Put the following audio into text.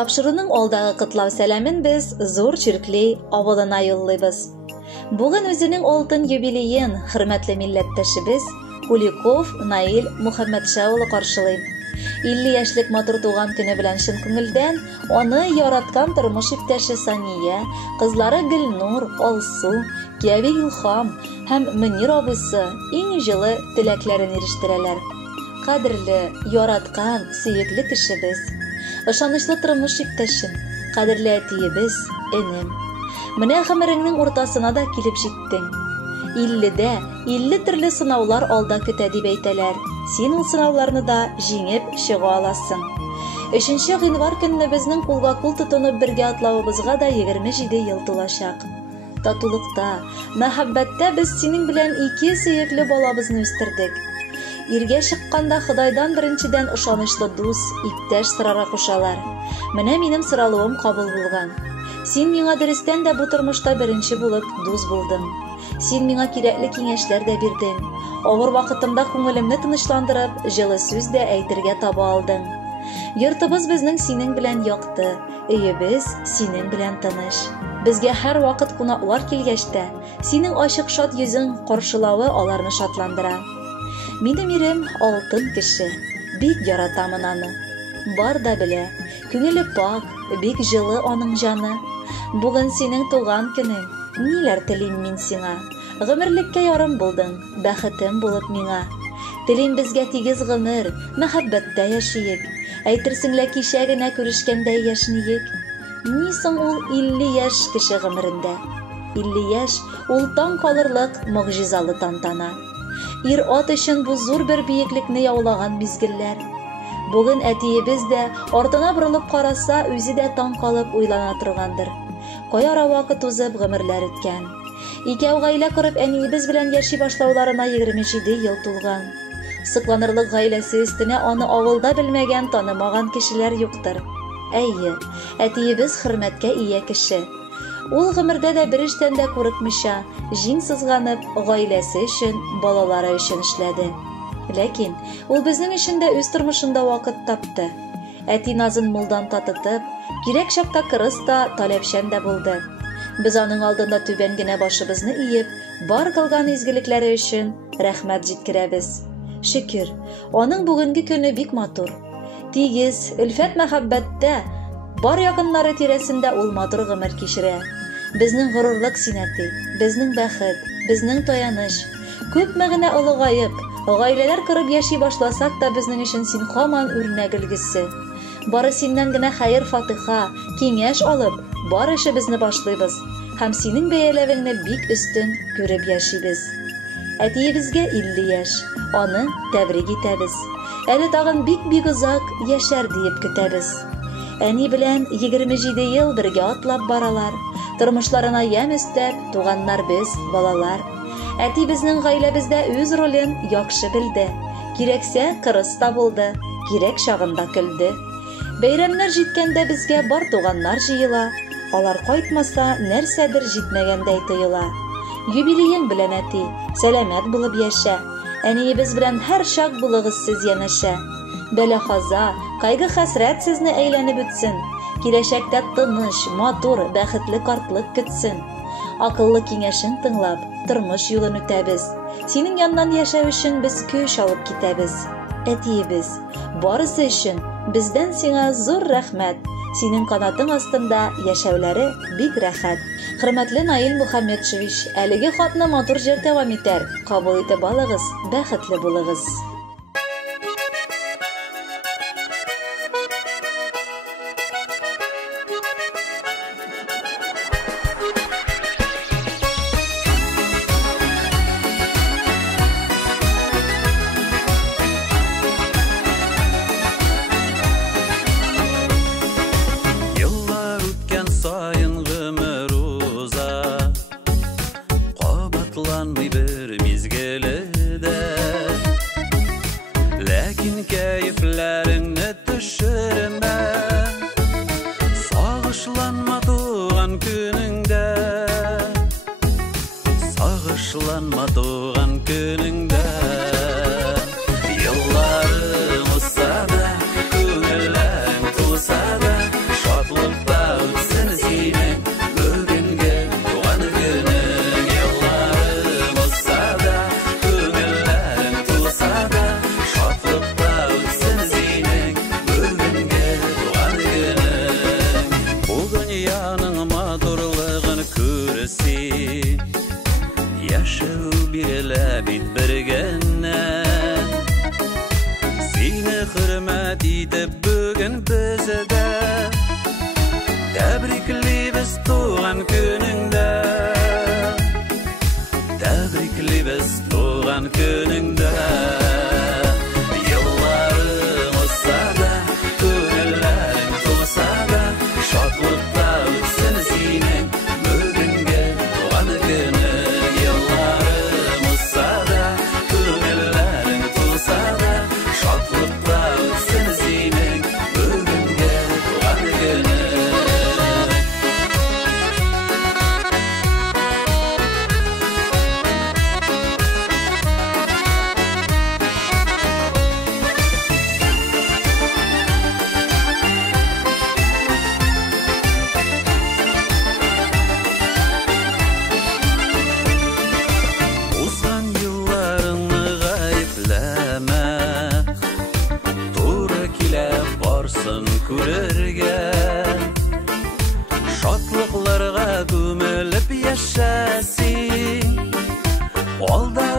Тапшыруның алдагы котлау сәламен без зур чиркли авылына юллыйбыз. Бүген үзенең алтын юбилеен хөрмәтле милләттәшебез Куликов Наил Мөхәммәтшә улы каршылый. 50 яшьлек матур туган көне белән чын күңелдән аны яраткан тормыш иптәше Сания, кызлары Гөлнур, Алсу, кияви Илхам һәм Мөнир абыйсы иң җылы теләкләрен ирештерәләр. Кадерле, яраткан, сөекле кешебез, ышанычлы тормыш иптәшем, кадерле әтиебез, энем. Менә гомереңнең уртасына да килеп җиттең. 50дә 50 төрле сынаулар алда көтә дип әйтәләр. Син ул сынауларны да җиңеп чыга аласың. 3 гыйнвар көнне безнең кулга-кул тотынып бергә атлавыбызга да 27 ел тулачак. Татулыкта, мәхәббәттә без синең белән 2 сөекле балабызны үстердек. Иргә чыкканда Худайдан беренчедән ышанычлы дус, иптәш сырара кушалар. Менә минем соралуым кабул булган. Син миңа дөрестән дә бу тормышта беренче булып дус булдың. Син миңа кирәкле киңәшләр дә бирдең. Авыр вакытымда күңелемне тынычландырып, җылы сүз дә әйтергә таба алдың. Йортыбыз безнең синең белән якты, өебез синең белән тыныч. Безгә һәр вакыт кунаклар килгәч тә, синең ачык шат йөзең каршылавы аларны шатландыра. Минем ирем алтын кеше, бик яратамын аны. Бар да белә, күңеле пак, бик җылы аның җаны. Бүген синең туган көнең. Ниләр телим мин сиңа? Гомерлеккә ярым булдың, бәхетем булып миңа. Телим безгә тигез гомер, мәхәббәттә яшиек. Әйтерсең лә кичә генә күрешкәндәй яшниек. Ни соң ул 50 яшь кеше гомерендә? 50 яшь ул таң калырлык могҗизалы тантана. Ир ат өчен бу зур бер биеклекне яулаган мизгелләр. Бүген әтиебез дә артына борылып караса, үзе дә таң калып уйлана торгандыр. Каяра вакыт узып гомерләр үткән. Икәү гаилә корып әниебез белән яши башлауларына 27 ел тулган. Сыкланырлык гаиләсе өстенә аны авылда белмәгән, танымаган кешеләр юктыр. Әйе, әтиебез хөрмәткә ия кеше. Ул гомердә дә бер эштән дә курыкмыйча, җиң сызганып, гаиләсе өчен, балалары өчен эшләде. Ләкин ул безнең өчен дә үз тормышында вакыт тапты. Әти назын мулдан татытып, кирәк чакта кырыс та, таләпчән дә булды. Без аның алдында түбән генә башыбызны иеп, бар кылган изгелекләре өчен рәхмәт җиткерәбез. Шөкер, аның бүгенге көне бик матур. Тигез, үлфәт мәхәббәттә, бар якыннары тирәсендә ул матур гомер кичерә. Безнең горурлык синәти, безнең бәхет, безнең таяныч. Күп мәгънә олыгаеп, гаиләләр корып яши башласак та безнең өчен син һаман үрнәк өлгесе. Бары синнән генә хәер фатиха, киңәш алып, бар эшебезне башлыйбыз һәм синең бәяләвеңне бик өстен күреп яшибез. Әтиебезгә 50 яшь, аны тәбрик итәбез. Әле тагын бик озак яшәр диеп көтәбез. Әни белән 27 ел бергә атлап баралар. Тормышларына ямь өстәп, туганнар без, балалар. Әти безнең гаиләбездә үз ролен яхшы белде. Кирәксә, кырыс та булды, кирәк чагында көлде. Бәйрәмнәр җиткәндә безгә бар туганнар җыела. Алар кайтмаса, нәрсәдер җитмәгәндәй тоела. Юбилеең белән әти, сәламәт булып яшә. Әниебез белән һәр чак булыгыз сез янәшә. Бәла-каза, кайгы-хәсрәт сезне әйләнеп үтсен. Киләчәктә тыныч, матур, бәхетле картлык көтсен. Акыллы киңәшен тыңлап, тормыш юлын үтәбез. Синең яннан яшәү өчен без көч алып китәбез. Әтиебез, барысы өчен бездән сиңа зур рәхмәт. Синең канатың астында яшәүләре бик рәхәт. Хөрмәтле Наил Мөхәммәтшевич, әлеге хатны матур җыр дәвам итәр. Кабул итеп алыгыз, бәхетле булыгыз. күрергән. Шатлыкларга күмелеп яшәсин, алда